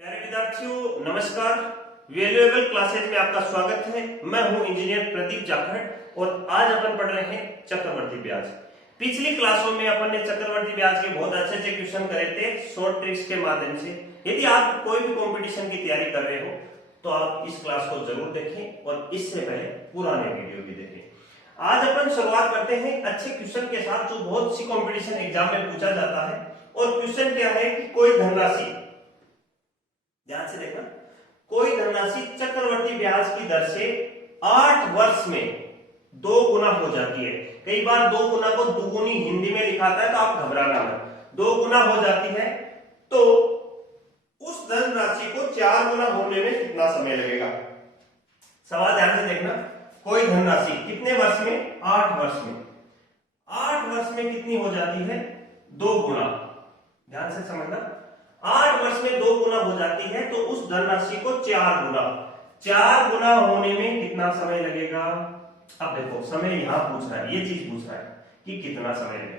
प्यारे विद्यार्थियों नमस्कार। वैल्यूएबल क्लासेज में आपका स्वागत है। मैं हूं इंजीनियर प्रदीप जाखड़ और आज अपन पढ़ रहे हैं चक्रवर्ती ब्याज। पिछली क्लासों में अपन ने चक्रवर्ती ब्याज के बहुत अच्छे अच्छे क्वेश्चन करे थे शॉर्ट ट्रिक्स के माध्यम से। यदि आप कोई भी कंपटीशन की तैयारी कर रहे हो तो आप इस क्लास को जरूर देखें और इससे पहले पुराने वीडियो भी देखें। आज अपन शुरुआत करते हैं अच्छे क्वेश्चन के साथ जो बहुत सी कंपटीशन एग्जाम में पूछा जाता है। और क्वेश्चन क्या है कि कोई धनराशि, ध्यान से देखना, कोई धनराशि चक्रवर्ती ब्याज की दर से 8 वर्ष में 2 गुना हो जाती है। कई बार 2 गुना को दुगुनी हिंदी में लिखाता है तो आप घबराना मत। 2 गुना हो जाती है तो उस धनराशि को 4 गुना होने में कितना समय लगेगा। सवाल ध्यान से देखना, कोई धनराशि कितने वर्ष में, 8 वर्ष में, 8 वर्ष में कितनी हो जाती है, 2 गुना। ध्यान से समझना, 8 वर्ष में 2 गुना हो जाती है तो उस धनराशि को 4 गुना होने में कितना समय लगेगा। अब देखो समय यहां पूछ रहा है, ये चीज पूछ रहा है कि कितना समय लगेगा।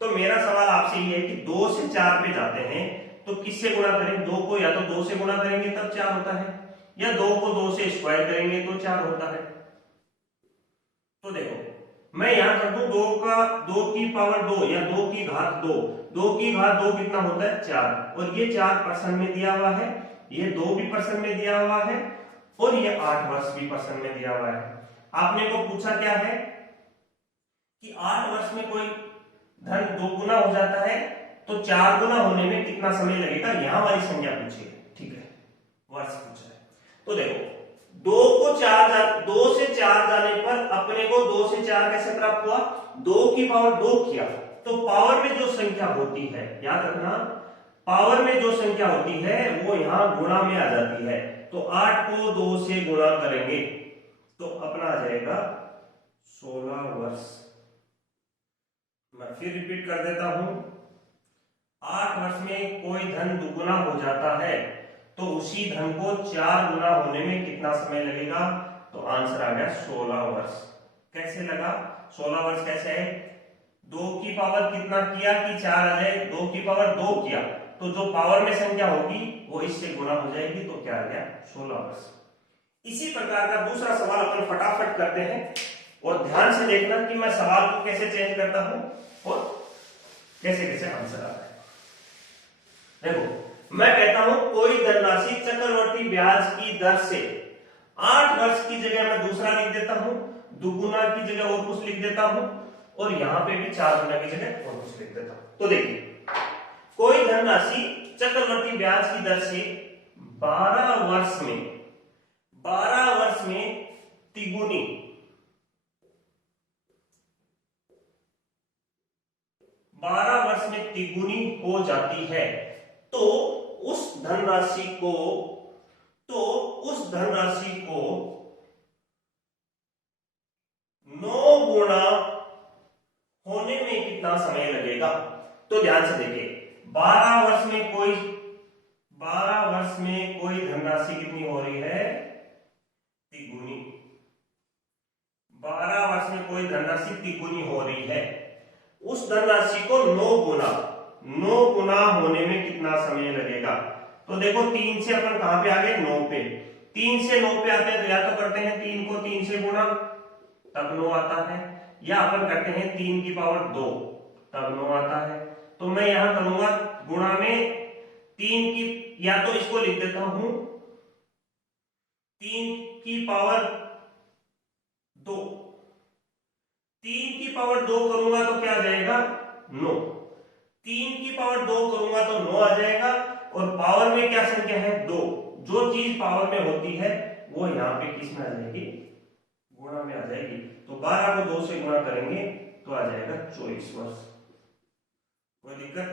तो मेरा सवाल आपसे ये है कि 2 से 4 पे जाते हैं तो किससे गुणा करें। 2 को या तो 2 से गुणा करेंगे तब 4 होता है, या 2 को 2 से स्क्वायर करेंगे तो 4 होता है। तो देखो मैं यहां कर दूं 2 की पावर 2 या 2 की घात 2। 2 की घात 2 कितना होता है, 4। और ये 4% में दिया हुआ है, ये 2 भी परसेंट में दिया हुआ है और ये 8 वर्ष भी परसेंट में दिया हुआ है। आपने को पूछा क्या है कि 8 वर्ष में कोई धन 2 गुना हो जाता है तो 4 गुना होने में कितना समय लगेगा, यहां वाली संख्या पूछी है। ठीक है, वर्ष पूछा है। तो देखो 2 से 4 जाने पर अपने को 2 से 4 कैसे प्राप्त हुआ, 2 की पावर 2 किया तो पावर में जो संख्या होती है, याद रखना, पावर में जो संख्या होती है वो यहां गुणा में आ जाती है। तो 8 को 2 से गुणा करेंगे तो अपना आ जाएगा 16 वर्ष। मैं फिर रिपीट कर देता हूं, 8 वर्ष में कोई धन दुगुना हो जाता है तो उसी धन को 4 गुना होने में कितना समय लगेगा। तो आंसर आ गया 16 वर्ष। कैसे लगा 16 वर्ष, कैसे है, 2 की पावर कितना किया कि 4 आ जाए, 2 की पावर 2 किया तो जो पावर में संख्या होगी वो इससे गुणा हो जाएगी तो क्या आ गया, 16 वर्ष। इसी प्रकार का दूसरा सवाल अपन फटाफट करते हैं और ध्यान से देखना कि मैं सवाल को कैसे चेंज करता हूं और कैसे कैसे आंसर आता है। देखो मैं कहता हूं कोई धनराशि चक्रवर्ती ब्याज की दर से 8 वर्ष की जगह मैं दूसरा लिख देता हूं, दुगुना की जगह और कुछ लिख देता हूं और यहां पे भी 4 गुना की जगह और कुछ लिख देता हूं। तो देखिए कोई धनराशि चक्रवर्ती ब्याज की दर से 12 वर्ष में तिगुनी, 12 वर्ष में तिगुनी हो जाती है तो उस धनराशि को 9 गुना होने में कितना समय लगेगा। तो ध्यान से देखिए 12 वर्ष में कोई धनराशि कितनी हो रही है, तिगुनी। 12 वर्ष में कोई धनराशि तिगुनी हो रही है, उस धनराशि को 9 गुना होने में कितना समय लगेगा। तो देखो 3 से अपन कहां पे आ गए, 9 पे। 3 से 9 पे आते हैं तो या तो करते हैं 3 को 3 से गुणा तब 9 आता है, या अपन करते हैं 3 की पावर 2 तब 9 आता है। तो मैं यहां करूंगा गुणा में 3 की, या तो इसको लिख देता हूं 3 की पावर 2, 3 की पावर 2 करूंगा तो क्या आ जाएगा, 9। 3 की पावर 2 करूंगा तो 9 आ जाएगा और पावर में क्या संख्या है, 2। जो चीज पावर में होती है वो यहां पे किस में आ जाएगी, गुणा में आ जाएगी। तो 12 को 2 से गुणा करेंगे तो आ जाएगा 24 वर्ष। कोई दिक्कत,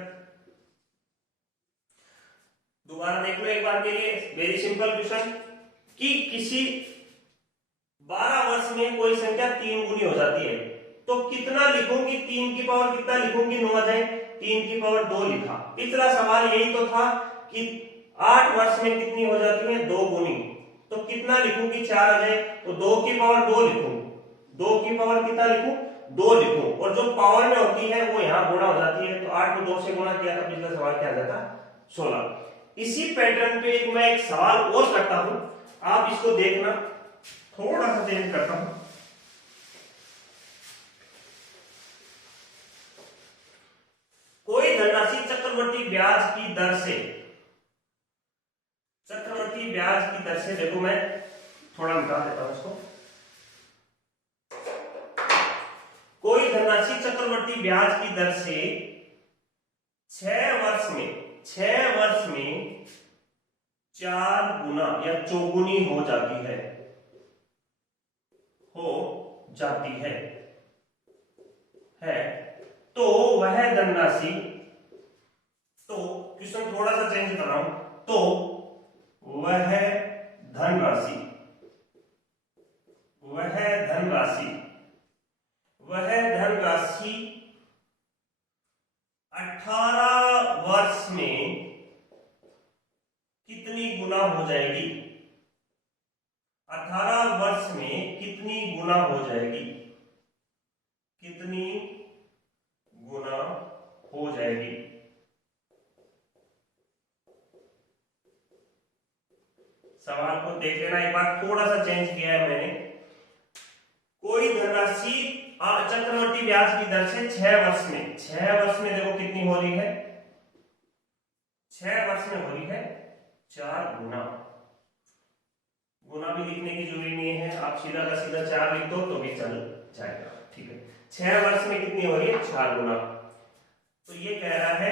दोबारा देख लो एक बार के लिए, वेरी सिंपल क्वेश्चन कि किसी 12 वर्ष में कोई संख्या 3 गुनी हो जाती है तो कितना लिखूंगी, 3 की पावर कितना लिखूंगी, 9 आ जाए, 3 की पावर 2 लिखा। पिछला सवाल यही तो था कि 8 वर्ष में कितनी हो जाती है, 2 गुनी, तो कितना लिखूंगी, 4 आ जाए तो 2 की पावर 2 लिखूं, 2 की पावर कितना लिखूं, 2 लिखूं और जो पावर में होती है वो यहां गुणा हो जाती है। तो 8 को 2 से गुणा किया तो पिछला सवाल क्या आ जाता, 16। इसी पैटर्न पे मैं एक सवाल और करता हूं, आप इसको देखना, थोड़ा सा चेंज करता हूं। कोई धनराशि चक्रवर्ती ब्याज की दर से, चक्रवर्ती ब्याज की दर से, देखो मैं थोड़ा मिटा देता हूं इसको। कोई धनराशि चक्रवर्ती ब्याज की दर से 6 वर्ष में 4 गुना या चौगुनी हो जाती है, तो वह धनराशि, तो क्वेश्चन थोड़ा सा चेंज कर रहा हूं, तो वह धनराशि 18 वर्ष में कितनी गुना हो जाएगी? 18 वर्ष में कितनी गुना हो जाएगी? कितनी गुना हो जाएगी? सवाल को देख लेना एक बार, थोड़ा सा चेंज किया है मैंने। कोई धनराशि चक्रवर्ती ब्याज की दर से 6 वर्ष में देखो कितनी हो रही है? 6 वर्ष में हो रही है 4 गुना। गुना भी लिखने की जरूरी नहीं है, आप सीधा का सीधा 4 लिख दो तो भी चल जाएगा, ठीक है। 6 वर्ष में कितनी हो रही है? 4 गुना। तो ये कह रहा है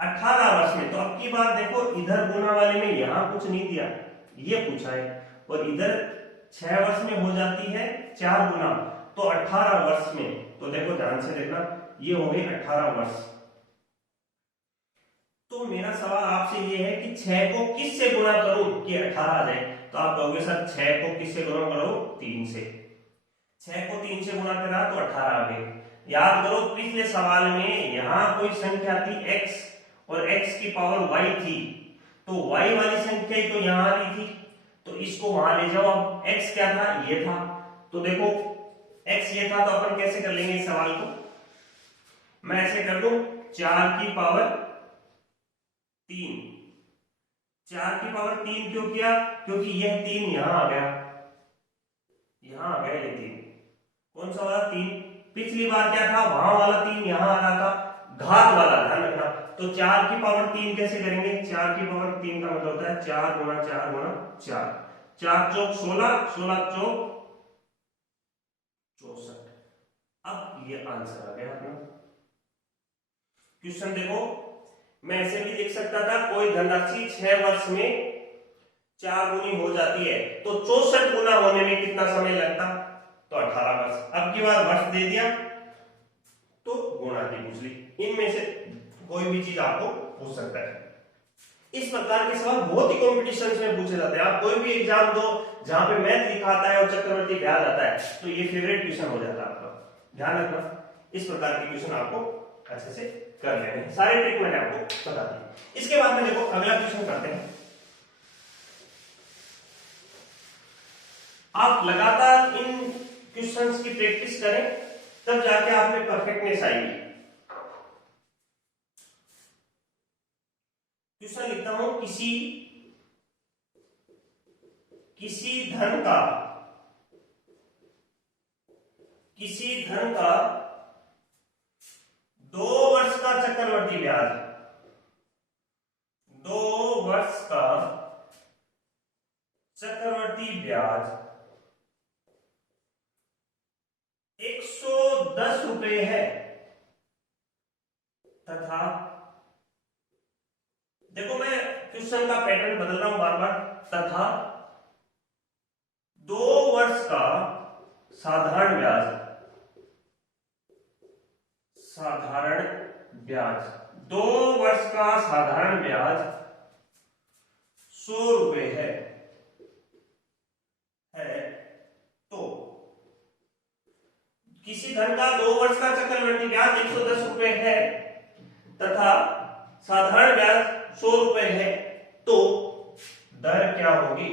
18 वर्ष में। तो अब की बार देखो, इधर गुना वाले में यहां कुछ नहीं दिया, ये पूछा है, और इधर 6 वर्ष में हो जाती है 4 गुना, तो 18 वर्ष में। तो देखो ध्यान से देखना, ये हो गई 18 वर्ष। तो मेरा सवाल आपसे ये है कि 6 को किस से गुणा करूं कि 18 आ जाए? तो आप कहोगे सर 6 को किस से गुणा करो? 3 से। 6 को 3 से गुणा करा तो 18 आ गए। याद करो पिछले सवाल में यहां कोई संख्या थी x और x की पावर y थी, तो y वाली संख्या ही तो यहां आ रही थी, तो इसको वहां ले जाओ। अब x क्या था? ये था, तो देखो x ये था, तो अपन कैसे कर लेंगे इस सवाल को? मैं ऐसे कर दूं, 4 की पावर 3। 4 की पावर 3 क्यों किया? क्योंकि यह 3 यहां आ गया, ये 3 कौन सा वाला? 3। पिछली बार क्या था? वहां वाला 3 यहां आ रहा था, घात वाला, ध्यान रखना। तो 4 की पावर 3 कैसे करेंगे? 4 की पावर 3 का मतलब होता है 4 गुना 4 गुना 4, 4 चौक 16, 16 चौक 64। अब ये आंसर आ गया अपना। क्वेश्चन देखो, मैं ऐसे भी लिख सकता था, कोई धनराशि 6 वर्ष में 4 गुनी हो जाती है, तो 64 गुना होने में कितना समय लगता? तो 18 वर्ष। अब की बार वर्ष दे दिया तो गुणा की पूछ ली। इनमें से कोई भी चीज आपको पूछ सकता है। इस प्रकार के सवाल बहुत ही कॉम्पिटिशन में पूछे जाते हैं। आप कोई भी एग्जाम दो जहां पे मैथ लिखाता है और चक्रवर्ती ब्याज आता है, तो ये फेवरेट क्वेश्चन हो जाता है आपका। ध्यान रखना, इस प्रकार के क्वेश्चन आपको अच्छे से कर लेने हैं। सारे ट्रिक मैंने आपको बता दी। इसके बाद में देखो अगला क्वेश्चन करते हैं। आप लगातार इन क्वेश्चंस की प्रैक्टिस करें, तब जाके आप में परफेक्टनेस आएगी। क्वेश्चन लिखता हूं, किसी धन का 2 वर्ष का चक्रवर्ती ब्याज, 2 वर्ष का चक्रवर्ती ब्याज 110 रुपए है, तथा देखो मैं क्वेश्चन का पैटर्न बदल रहा हूं बार बार, तथा 2 वर्ष का साधारण ब्याज 2 वर्ष का साधारण ब्याज 100 रुपए है। तो किसी धन का 2 वर्ष का चक्रवर्ती ब्याज 110 रुपए है तथा साधारण ब्याज 100 रुपए है, तो दर क्या होगी?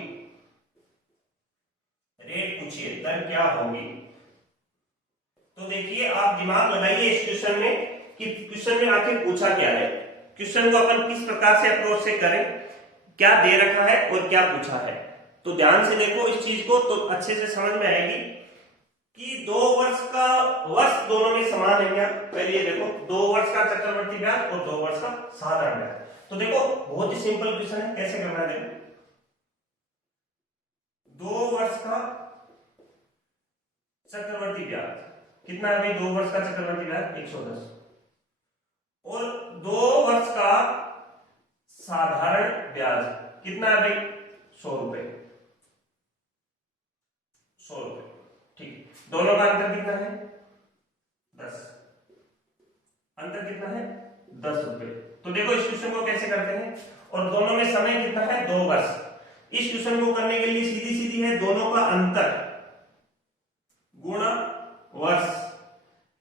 रेट पूछिए, दर क्या होगी? तो देखिए आप दिमाग लगाइए इस क्वेश्चन में कि क्वेश्चन में आखिर पूछा क्या है। क्वेश्चन को अपन किस प्रकार से अप्रोच से करें। क्या दे रखा है और क्या पूछा है। तो ध्यान से देखो इस चीज को तो अच्छे से समझ में आएगी कि 2 वर्ष का वर्ष दोनों में समान है क्या। पहले ये देखो 2 वर्ष का चक्रवर्ती ब्याज और 2 वर्ष का साधारण ब्याज। तो देखो बहुत ही सिंपल क्वेश्चन है, कैसे करना है देखो। 2 वर्ष का चक्रवर्ती ब्याज कितना है भाई, 2 वर्ष का चक्रवर्ती ब्याज 110 और 2 वर्ष का साधारण ब्याज कितना है भाई 100 रुपए। 100 रुपए, ठीक। दोनों का अंतर कितना है 10, अंतर कितना है 10 रुपए। तो देखो इस क्वेश्चन को कैसे करते हैं, और दोनों में समय कितना है 2 वर्ष। इस क्वेश्चन को करने के लिए सीधी सीधी है, दोनों का अंतर गुणा वर्ष।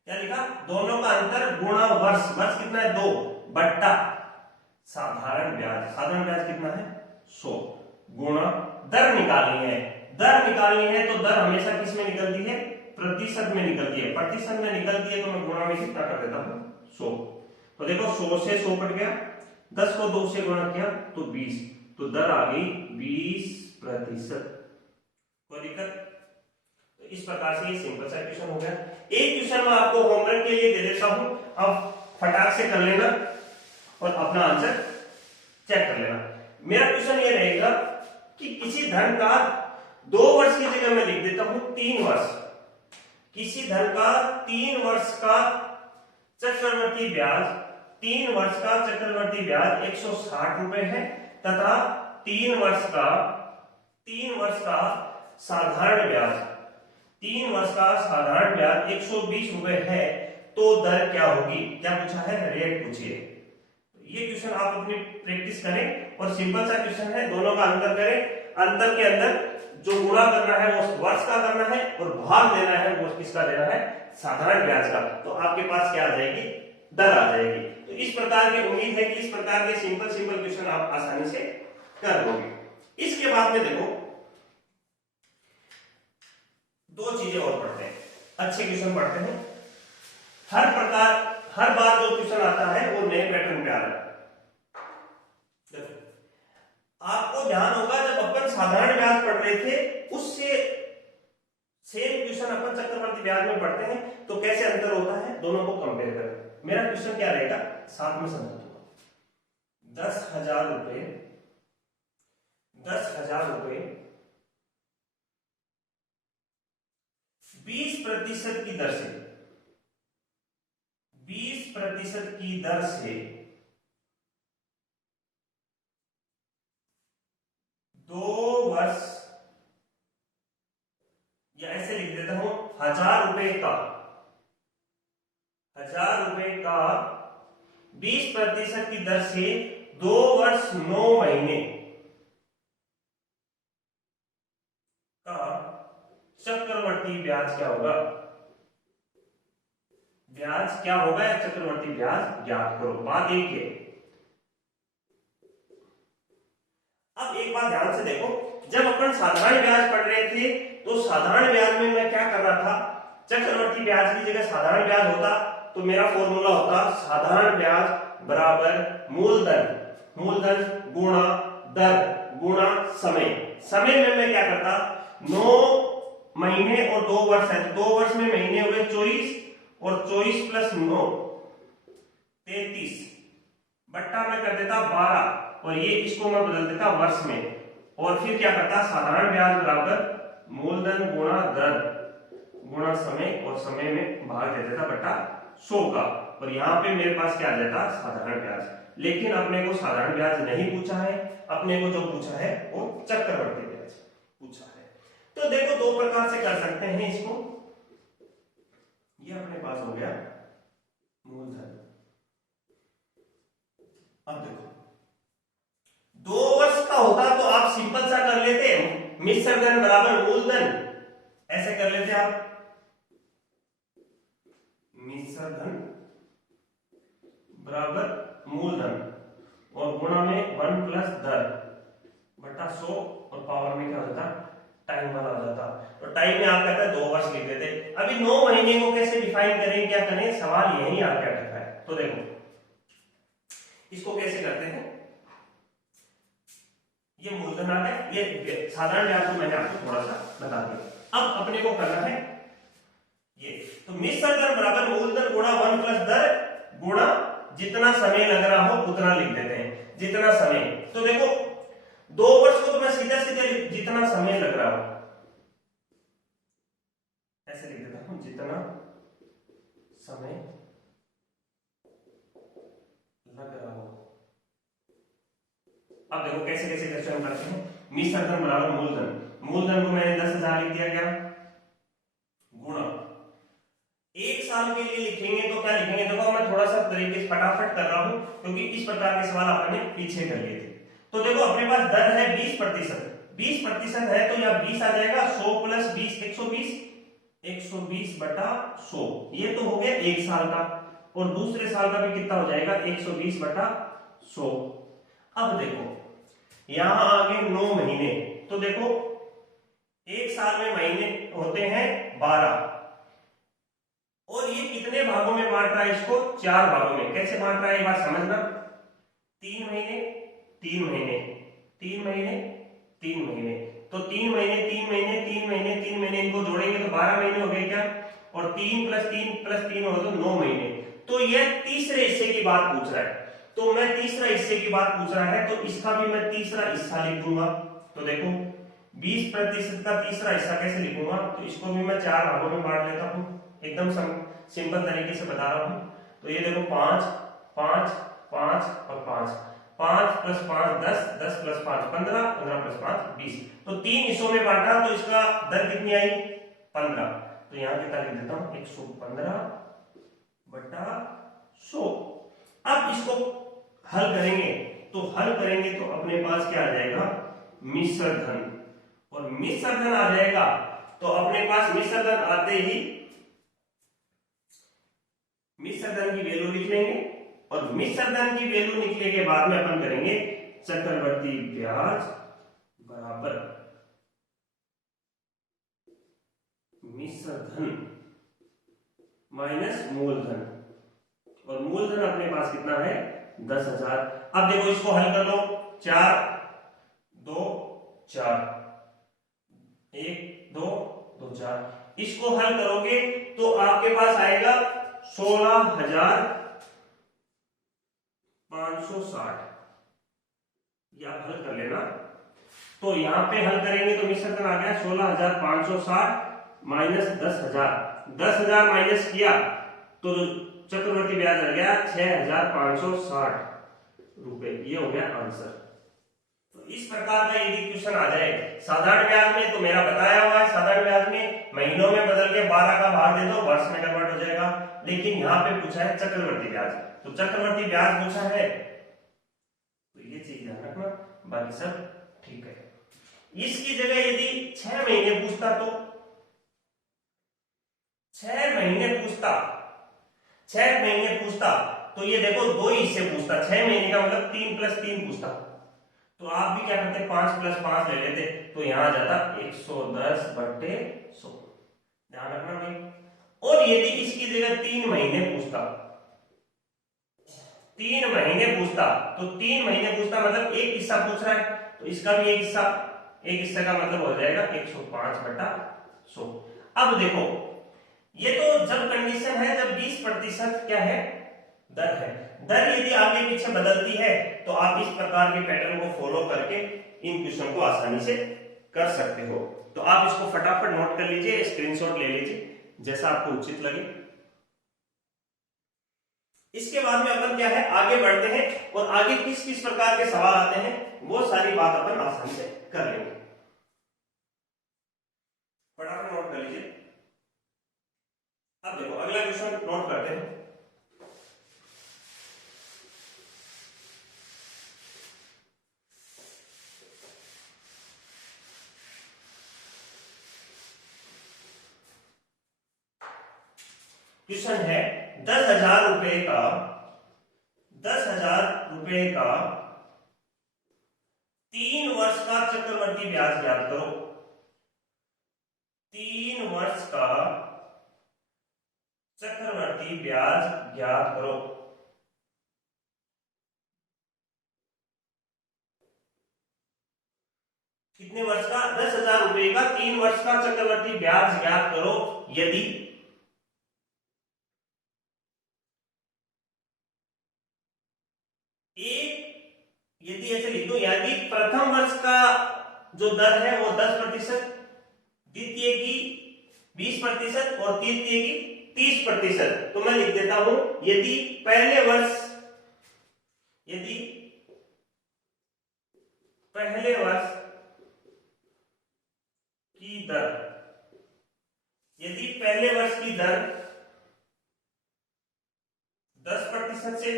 क्या लिखा, दोनों का अंतर गुणा वर्ष। वर्ष कितना है 2 बट्टा साधारण ब्याज। साधारण ब्याज कितना है 100 गुणा दर निकालनी है। दर निकालनी है तो दर हमेशा किस में निकलती है, प्रतिशत में निकलती है। प्रतिशत में निकलती है तो मैं गुणा में कितना कर देता हूं 100। तो देखो 100 से 100 कट गया, 10 को 2 से गुणा किया तो 20, तो दर आ गई 20%। कोई दिक्कत। तो इस प्रकार से ये सिंपल सा क्वेश्चन हो गया। एक क्वेश्चन मैं आपको होमवर्क के लिए दे देता हूं, अब फटाक से कर लेना और अपना आंसर चेक कर लेना। मेरा क्वेश्चन ये रहेगा कि किसी धन का 2 वर्ष की जगह मैं लिख देता हूं 3 वर्ष। किसी धन का 3 वर्ष का चक्रवर्ती ब्याज, 3 वर्ष का चक्रवर्ती ब्याज 160 रुपए है तथा 3 वर्ष का साधारण ब्याज, 3 वर्ष का साधारण ब्याज 120 रुपए है, तो दर क्या होगी। क्या पूछा है, रेट पूछिए। ये क्वेश्चन आप अपनी प्रैक्टिस करें और सिंपल सा क्वेश्चन है, दोनों का अंतर करें। अंतर के अंदर जो गुणा करना है वो वर्ष का करना है और भाग देना है वो किसका देना है, साधारण ब्याज का। तो आपके पास क्या आ जाएगी, दर आ जाएगी। तो इस प्रकार की उम्मीद है कि इस प्रकार के सिंपल क्वेश्चन आप आसानी से कर लोगे। इसके बाद में देखो 2 चीजें और पढ़ते हैं, अच्छे क्वेश्चन पढ़ते हैं। हर बार जो क्वेश्चन आता है वो नए पैटर्न पे आ रहा है। आपको ध्यान होगा जब अपन साधारण ब्याज पढ़ रहे थे उससे सेम क्वेश्चन अपन चक्रवर्ती ब्याज में पढ़ते हैं तो कैसे अंतर होता है, दोनों को कंपेयर करें। मेरा क्वेश्चन क्या रहेगा, साथ में समझूंगा। 10,000 रुपए 20% की दर से 20% की दर से 2 वर्ष, या ऐसे लिख देता हूं 1,000 रुपए का 20% की दर से 2 वर्ष 9 महीने का चक्रवर्ती ब्याज क्या होगा। ब्याज क्या होगा या चक्रवर्ती ब्याज ज्ञात करो। बात एक है। अब एक बात ध्यान से देखो, जब अपन साधारण ब्याज पढ़ रहे थे तो साधारण ब्याज में मैं क्या कर रहा था, चक्रवर्ती ब्याज की जगह साधारण ब्याज होता तो मेरा फॉर्मूला होता साधारण ब्याज बराबर मूलधन गुणा दर गुणा समय। समय में मैं क्या करता, 9 महीने और 2 वर्ष है तो 2 वर्ष में महीने हुए 24 और 24 प्लस 9 33 बट्टा में कर देता 12 और ये इसको मैं बदल देता वर्ष में, और फिर क्या करता साधारण ब्याज बराबर मूलधन गुणा दर गुणा समय और समय में भाग दे देता बट्टा 100 का, और यहाँ पे मेरे पास क्या आ जाता साधारण ब्याज। लेकिन अपने को साधारण ब्याज नहीं पूछा है, अपने को जो पूछा है वो चक्रवर्ती ब्याज पूछा है। तो देखो 2 प्रकार से कर सकते हैं इसको। ये अपने पास हो गया मूलधन। अब देखो 2 वर्ष का होता तो आप सिंपल सा कर लेते, मिश्र धन बराबर मूलधन, ऐसे कर लेते आप, मिश्र धन बराबर मूलधन और गुणा में 1 प्लस दर बटा 100 और पावर में क्या हो जाता टाइम वाला हो जाता। तो टाइम में आप कहते हैं 2 वर्ष लिख देते। अभी 9 महीने को कैसे डिफाइन करें, क्या करें, सवाल यही आके अटका है। तो देखो इसको कैसे करते हैं, ये मूलधन आ गया, ये साधारण ब्याज को मैंने आपको थोड़ा सा बता दिया। अब अपने को करना है ये, तो मिश्र धन बराबर मूलधन गुणा 1 प्लस दर गुणा जितना समय लग रहा हो उतना लिख देते हैं, जितना समय। तो देखो 2 वर्ष को तो मैं सीधा सीधे जितना समय लग रहा हो ऐसे लिख देता हूं, जितना समय लग रहा हो। अब देखो कैसे कैसे क्वेश्चन करते हैं। मिश्र धन बराबर मूलधन, मूलधन को मैंने 10,000 लिख दिया, क्या गुणा 1 साल के लिए लिखेंगे तो क्या लिखेंगे, देखो मैं थोड़ा सा तरीके से फटाफट कर रहा हूं क्योंकि इस प्रकार के सवाल आपने पीछे कर लिए थे। तो देखो अपने पास दर है 20%, 20% है तो यह 20 आ जाएगा, 100 प्लस 20 120, 120 बटा 100, ये तो हो गया 1 साल का, और दूसरे साल का भी कितना हो जाएगा 120 बटा 100। अब देखो यहां आ गए 9 महीने, तो देखो 1 साल में महीने होते हैं 12, और ये कितने भागों में बांट रहा है इसको, 4 भागों में। कैसे बांट रहा है ये बात समझना, 3 महीने 3 महीने 3 महीने 3 महीने, तो 3 महीने 3 महीने 3 महीने 3 महीने, इनको जोड़ेंगे तो 12 महीने हो गए क्या, और 3 प्लस 3 प्लस 3 हो तो 9 महीने। तो ये तीसरे हिस्से की बात पूछ रहा है, तो मैं तीसरा हिस्से की बात पूछ रहा है तो इसका भी मैं तीसरा हिस्सा लिख दूंगा। तो देखो 20% का तीसरा हिस्सा कैसे लिखूंगा, तो इसको भी मैं 4 भागों में बांट लेता हूं, एकदम सिंपल तरीके से बता रहा हूं। तो ये देखो 5 5 5 और 5, 5 प्लस 5 10, 10 प्लस 5 15, 15 प्लस 5 20, तो 3 हिस्सों में बांटा तो इसका दर कितनी आई 15। तो यहां कितना लिख देता हूं 115 बटा 100। अब इसको हल करेंगे, तो हल करेंगे तो अपने पास क्या आ जाएगा मिश्र धन, और मिश्र धन आ जाएगा तो अपने पास मिश्र धन आते ही मिश्र धन की वैल्यू लिख लेंगे, और मिश्र धन की वैल्यू लिखने के बाद में अपन करेंगे चक्रवर्ती ब्याज बराबर मिश्र धन माइनस मूलधन, और मूलधन अपने पास कितना है 10,000। अब देखो इसको हल कर लो, 4 2 4 1 2 2 4, इसको हल करोगे तो आपके पास आएगा 16,560, ये आप हल कर लेना। तो यहां पे हल करेंगे तो मिश्र धन आ गया 16,560 माइनस 10,000, 10,000 माइनस किया तो चक्रवर्ती ब्याज आ गया 6,560 रुपए, ये हो गया आंसर। तो इस प्रकार का यदि क्वेश्चन आ जाए साधारण ब्याज में, तो मेरा बताया हुआ है साधारण ब्याज में महीनों में बदल के 12 का भाग दे दो वर्ष में कन्वर्ट हो जाएगा, लेकिन यहाँ पे पूछा है चक्रवर्ती ब्याज, तो चक्रवर्ती ब्याज पूछा है तो ये चीज ध्यान रखना, बाकी सब ठीक है। इसकी जगह यदि 6 महीने पूछता तो 6 महीने पूछता 6 महीने पूछता तो ये देखो 2 हिस्से पूछता, 6 महीने का मतलब 3 प्लस 3 पूछता, तो आप भी क्या करते 5 प्लस 5 ले लेते, तो यहां आ जाता 110 बटे 100, ध्यान रखना भाई। और यदि इसकी जगह 3 महीने पूछता 3 महीने पूछता तो 3 महीने पूछता मतलब एक हिस्सा पूछ रहा है, तो इसका भी एक हिस्सा का मतलब हो जाएगा 105 बटा 100। अब देखो ये तो जब कंडीशन है जब 20% क्या है दर है, दर यदि आगे पीछे बदलती है तो आप इस प्रकार के पैटर्न को फॉलो करके इन क्वेश्चन को आसानी से कर सकते हो। तो आप इसको फटाफट नोट कर लीजिए, स्क्रीनशॉट ले लीजिए जैसा आपको उचित लगे। इसके बाद में अपन क्या है आगे बढ़ते हैं, और आगे किस किस प्रकार के सवाल आते हैं वो सारी बात अपन आसानी से कर लेंगे। फटाफट नोट कर लीजिए। अब देखो अगला क्वेश्चन नोट करते हैं। क्वेश्चन है 10,000 रुपए का 3 वर्ष का चक्रवर्ती ब्याज ज्ञात करो। 3 वर्ष का चक्रवर्ती ब्याज ज्ञात करो। कितने वर्ष का? 10,000 रुपए का 3 वर्ष का चक्रवर्ती ब्याज ज्ञात करो यदि ऐसे लिख दो, यदि प्रथम वर्ष का जो दर है वो 10%, द्वितीय की 20% और तृतीय की 30%। तो मैं लिख देता हूं, यदि पहले वर्ष की दर यदि पहले वर्ष की दर 10% से,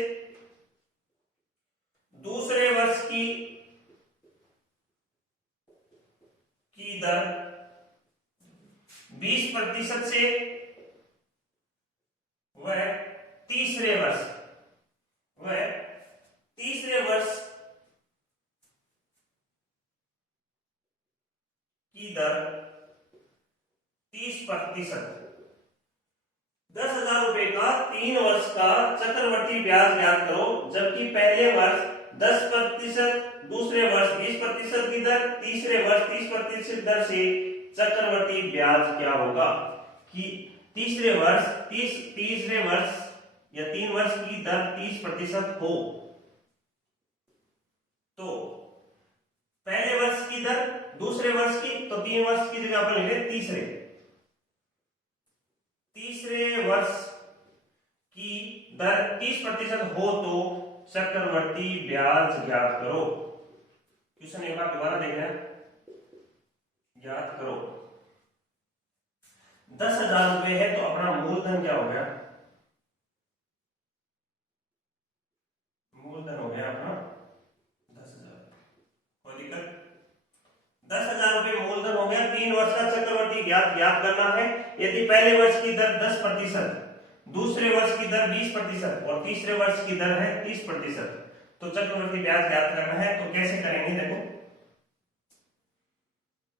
दूसरे वर्ष की दर 20% से, वह तीसरे वर्ष की दर 30%। 10,000 रुपए का 3 वर्ष का चक्रवर्ती ब्याज ज्ञात करो, जबकि पहले वर्ष 10%, दूसरे वर्ष 20% की दर, तीसरे वर्ष 30% दर से चक्रवर्ती ब्याज क्या होगा? कि तीसरे वर्ष या 3 वर्ष की दर 30% हो तो पहले वर्ष की दर, दूसरे वर्ष की, तो 3 वर्ष की जगह अपन लिखे तीसरे वर्ष की दर 30% हो तो चक्रवर्ती ब्याज ज्ञात करो। क्वेश्चन एक बार दोबारा देखना, ज्ञात करो। 10,000 रुपए है तो अपना मूलधन क्या हो गया? मूलधन हो गया अपना 10,000। कोई दिक्कत? 10,000 रुपए मूलधन हो गया। 3 वर्ष का चक्रवर्ती ज्ञात करना है। यदि पहले वर्ष की दर 10%, दूसरे वर्ष की दर 20% और तीसरे वर्ष की दर है 30%, तो चक्रवर्ती ब्याज ज्ञात करना है। तो कैसे करेंगे? देखो,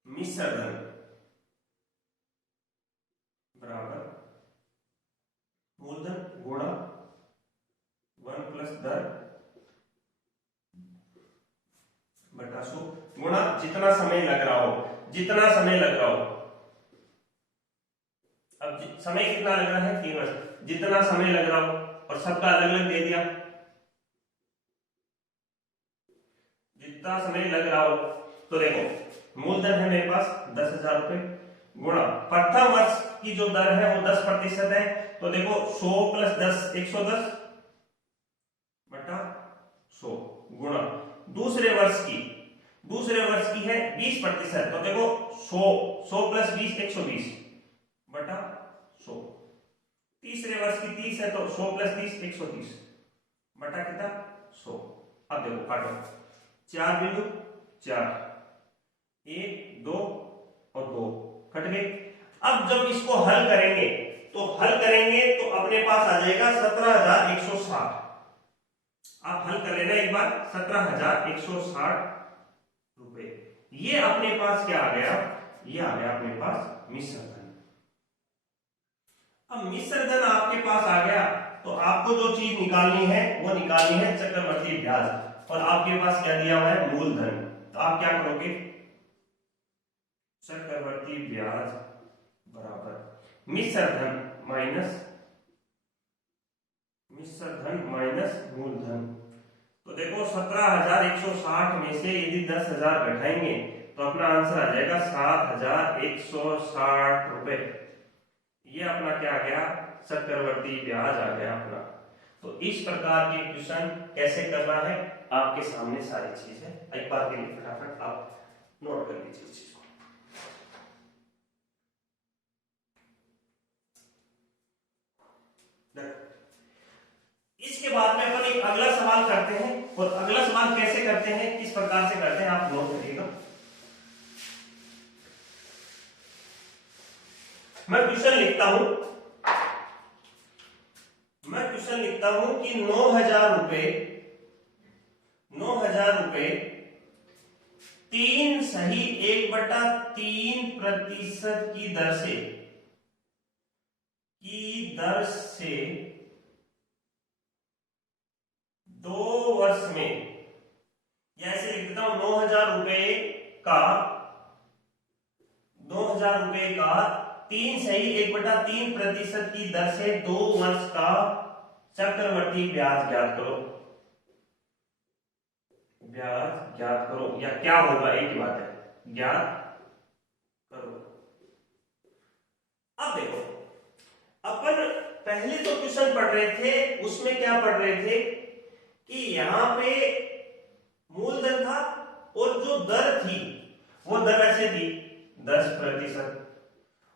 मिश्र धन बराबर मूलधन गुणा 1 प्लस दर बटा 100 गुणा जितना समय लग रहा हो। अब समय कितना लग रहा है? 3 वर्ष। जितना समय लग रहा हो, और सबका अलग अलग दे दिया। जितना समय लग रहा हो, तो देखो मूलधन है मेरे पास 10,000 रुपए गुणा प्रथम वर्ष की जो दर है वो 10% है, तो देखो 100 प्लस 10 110 बटा 100 गुणा दूसरे वर्ष की है 20%, तो देखो 100 प्लस 20 120 बटा 100। तीसरे वर्ष की 30 है तो 100 प्लस 30 130 बटा कितना? 100। अब देखो काटो, 4 बिंदु 4, 1 2 और 2 कट गए। अब जब इसको हल करेंगे तो अपने पास आ जाएगा 17,160। आप हल कर लेना एक बार, 17,160 रुपए। ये अपने पास क्या आ गया? ये आ गया अपने पास मिश्र धन। अब मिश्र धन आपके पास आ गया तो आपको जो चीज निकालनी है वो निकालनी है चक्रवर्ती ब्याज, और आपके पास क्या दिया हुआ है? मूलधन। तो आप क्या करोगे? चक्रवर्ती ब्याज बराबर मिश्र धन माइनस मूलधन। तो देखो 17,160 में से यदि 10,000 घटाएंगे तो अपना आंसर आ जाएगा 7,160 रुपए। ये अपना क्या आ गया? चक्रवर्ती ब्याज आ गया अपना। तो इस प्रकार के क्वेश्चन कैसे करना है आपके सामने सारी चीज है। एक बार के लिए फटाफट आप नोट कर लीजिए इस चीज को। इसके बाद में अपन एक अगला सवाल करते हैं, और अगला सवाल कैसे करते हैं, किस प्रकार से करते हैं, आप नोट करिएगा। मैं क्वेश्चन लिखता हूं कि 9,000 रुपए 3 सही 1/3% की दर से 2 वर्ष में, या ऐसे लिख देता हूं 9,000 रुपए का 2000 रुपए का 3.1/3% की दर से 2 वर्ष का चक्रवर्ती ब्याज ज्ञात करो। ब्याज ज्ञात करो या क्या होगा, एक ही बात है, ज्ञात करो। अब देखो, अपन पहले तो क्वेश्चन पढ़ रहे थे, उसमें क्या पढ़ रहे थे कि यहां पे मूलधन था और जो दर थी वो दर ऐसे थी 10%,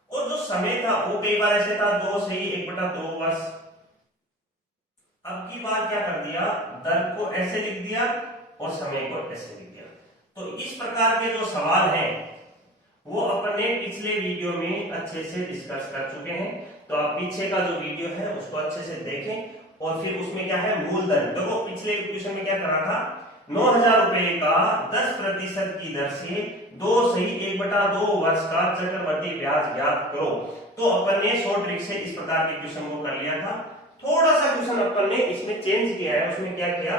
और जो समय था वो कई बार ऐसे था 2/1/2 वर्ष। अब की बार क्या कर दिया, दर को ऐसे लिख दिया और समय को ऐसे लिख दिया। तो इस प्रकार के जो सवाल हैं वो अपन ने पिछले वीडियो में अच्छे से डिस्कस कर चुके हैं, तो आप पीछे का जो वीडियो है उसको अच्छे से देखें। और फिर उसमें क्या है, मूलधन। देखो पिछले क्वेश्चन में क्या करा था, 9000 रुपए का 10% की दर से 2/1/2 वर्ष का चक्रवर्ती ब्याज ज्ञात करो। तो अपन ने शॉर्ट ट्रिक से इस प्रकार के क्वेश्चन को कर लिया था। थोड़ा सा क्वेश्चन अपन ने इसमें चेंज किया है, उसमें क्या किया,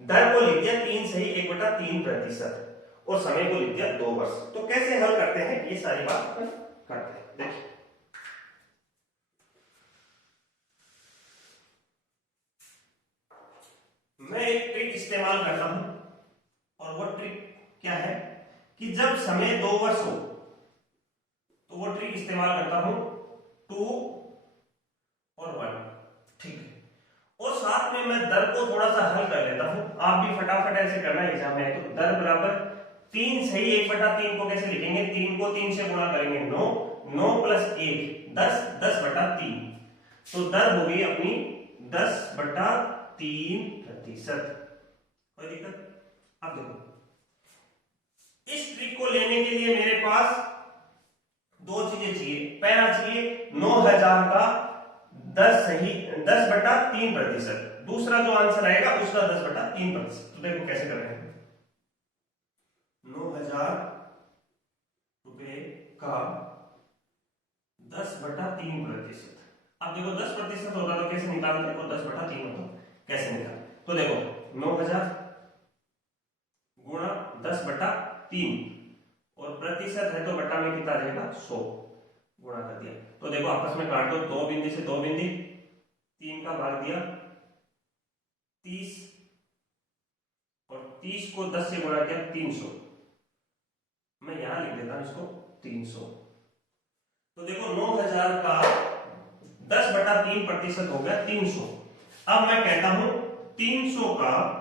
दर को लिख दिया 3/1/3% और समय को लिख दिया 2 वर्ष। तो कैसे हल करते हैं ये सारी बात करते हैं, देखिए। मैं एक ट्रिक इस्तेमाल करता हूं और वो ट्रिक क्या है कि जब समय 2 वर्ष हो तो वो ट्रिक इस्तेमाल करता हूं 2 और 1, ठीक है। और साथ में मैं दर को थोड़ा सा हल कर लेता हूं, आप भी फटाफट ऐसे करना एग्जाम में। तो दर बराबर 3/1/3 को कैसे लिखेंगे, 3 को 3 से गुणा करेंगे 9, 9 + 1 10, 10/3। तो दर होगी अपनी 10/3%। कोई दिक्कत? अब देखो, इस ट्रिक को लेने के लिए मेरे पास दो चीजें चाहिए। पहला चाहिए 9000 का 10/3%। दूसरा जो आंसर आएगा उसका 10/3%। तो देखो कैसे कर रहे हैं, 9000 रुपए का 10/3%। अब देखो 10% होगा तो कैसे निकालते हैं, 10/3 होता कैसे निकाल। तो देखो 9000 गुणा 10/3 और प्रतिशत है तो बटा में कितना आ जाएगा 100, गुणा कर दिया। तो देखो आपस में काट दो, 2 बिंदी से 2 बिंदी, 3 का भाग दिया 30 और 30 को 10 से गुणा किया 300। मैं यहां लिख देता हूं इसको 300। तो देखो 9000 का 10/3% हो गया 300। अब मैं कहता हूं 300 का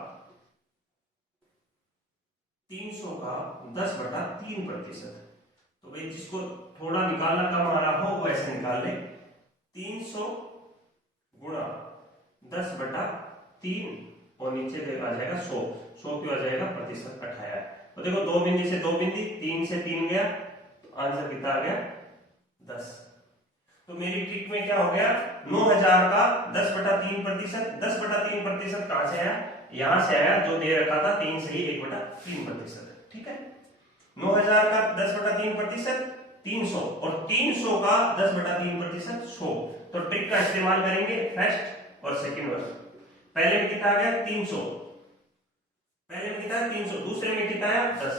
10/3%। तो भाई जिसको थोड़ा निकालना कम आ रहा हो वो ऐसे निकाल ले, 300 गुणा 10/3 और नीचे देखा जाएगा 100, 100 क्यों आ जाएगा प्रतिशत 18। तो देखो 2 बिंदी से 2 बिंदी, 3 से 3 गया, तो आंसर कितना आ गया 10। तो मेरी ट्रिक में क्या हो गया, 9000 का 10/3%, 10/3% कहां से आया, यहां से आया जो दे रखा था 3/1/3%, ठीक है। 9000 का 10/3% 300 और 300 का 10/3% 100। तो ट्रिक का इस्तेमाल करेंगे फर्स्ट और सेकंड वर्ष। पहले में कितना आ गया 300, पहले में कितना 300, दूसरे में कितना आया 10।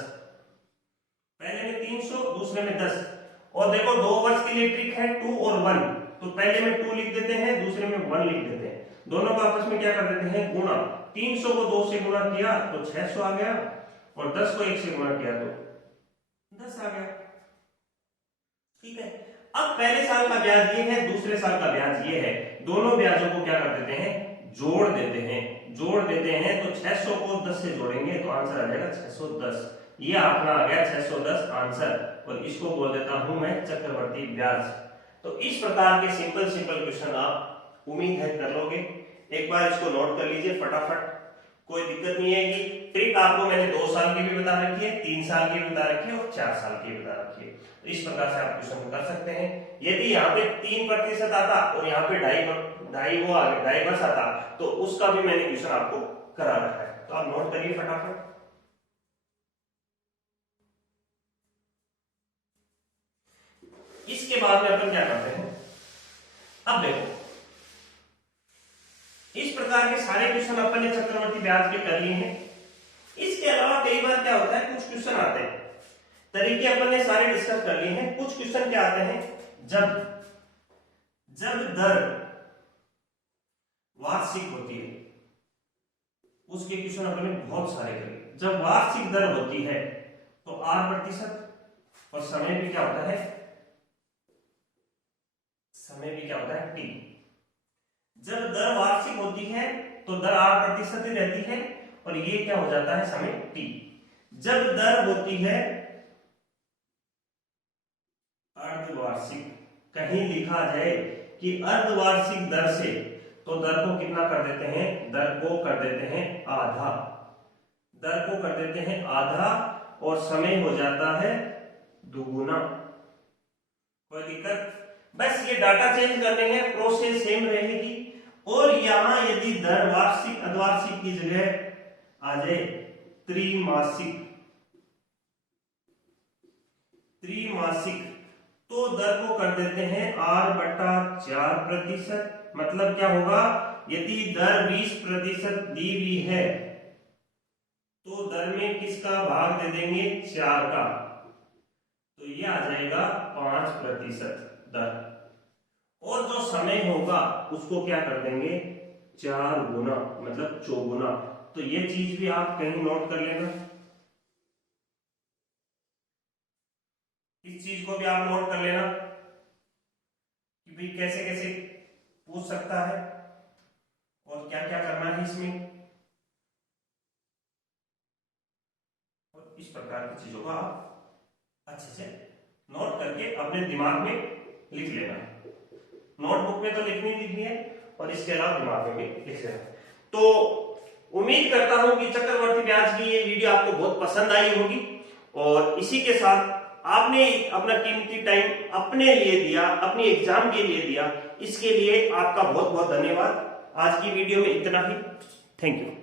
पहले में 300, दूसरे में 10। और देखो 2 वर्ष के लिए ट्रिक है 2 और 1। तो पहले में 2 लिख देते हैं, दूसरे में 1 लिख देते हैं, दोनों को आपस में क्या कर देते हैं गुणा। 300 को 2 से गुणा किया तो 600 आ गया और 10 को 1 से गुणा किया तो 10 आ गया, ठीक है। अब पहले साल का ब्याज ये है, दूसरे साल का ब्याज ये है, दोनों ब्याजों को क्या कर देते हैं जोड़ देते हैं, जोड़ देते हैं। तो 600 को 10 से जोड़ेंगे तो आंसर आ जाएगा 610। ये अपना आ गया 610 आंसर, और इसको बोल देता हूं मैं चक्रवर्ती ब्याज। तो इस प्रकार के सिंपल क्वेश्चन आप उम्मीद है कर लोगे। एक बार इसको नोट कर लीजिए फटाफट, कोई दिक्कत नहीं आएगी। ट्रिक आपको मैंने 2 साल की भी बता रखी है, 3 साल की भी बता रखी है और 4 साल की भी बता रखी है। तो इस प्रकार से आप क्वेश्चन कर सकते हैं। यदि यहाँ पे 3% आता और यहाँ पे 2.5 वर्ष आता तो उसका भी मैंने क्वेश्चन आपको करा रखा है, तो आप नोट करिए फटाफट। इसके बाद में अपन क्या करते हैं, अब देखो इस प्रकार के सारे क्वेश्चन अपन ने चक्रवर्ती ब्याज के कर लिए हैं। इसके अलावा कई बार क्या होता है, कुछ क्वेश्चन आते हैं तरीके अपन ने सारे डिस्कस कर लिए हैं। कुछ क्वेश्चन क्या आते हैं, जब दर वार्षिक होती है, उसके क्वेश्चन अपन ने बहुत सारे करे। जब वार्षिक दर होती है तो R% और समय भी क्या होता है, T। जब दर वार्षिक होती है तो दर R% ही रहती है और ये क्या हो जाता है, समय T। जब दर होती है अर्धवार्षिक, कहीं लिखा जाए कि अर्धवार्षिक दर से, तो दर को कितना कर देते हैं, दर को कर देते हैं आधा, दर को कर देते हैं आधा और समय हो जाता है दुगुना। कोई दिक्कत? बस ये डाटा चेंज करने हैं, प्रोसेस सेम रहेगी। और यहां यदि दर वार्षिक अर्धवार्षिक की जगह आ जाए त्रिमासिक, तो दर को कर देते हैं R/4%। मतलब क्या होगा, यदि दर 20% दी हुई है तो दर में किसका भाग दे देंगे, 4 का, तो ये आ जाएगा 5% दर। और जो समय होगा उसको क्या कर देंगे, 4 गुना, मतलब 4 तो ये चीज भी आप कहीं नोट कर लेना, इस चीज को भी आप नोट कर लेना कि भाई कैसे कैसे पूछ सकता है और क्या क्या करना है इसमें, और इस प्रकार की चीजों का आप अच्छे से नोट करके अपने दिमाग में लिख लेना। नोटबुक में तो लिखनी है और इसके अलावा दिमाग में भी लिख लेना। तो उम्मीद करता हूं कि चक्रवर्ती ब्याज की ये वीडियो आपको बहुत पसंद आई होगी और इसी के साथ आपने अपना कीमती टाइम अपने लिए दिया, अपनी एग्जाम के लिए दिया, इसके लिए आपका बहुत बहुत धन्यवाद। आज की वीडियो में इतना ही। Thank you.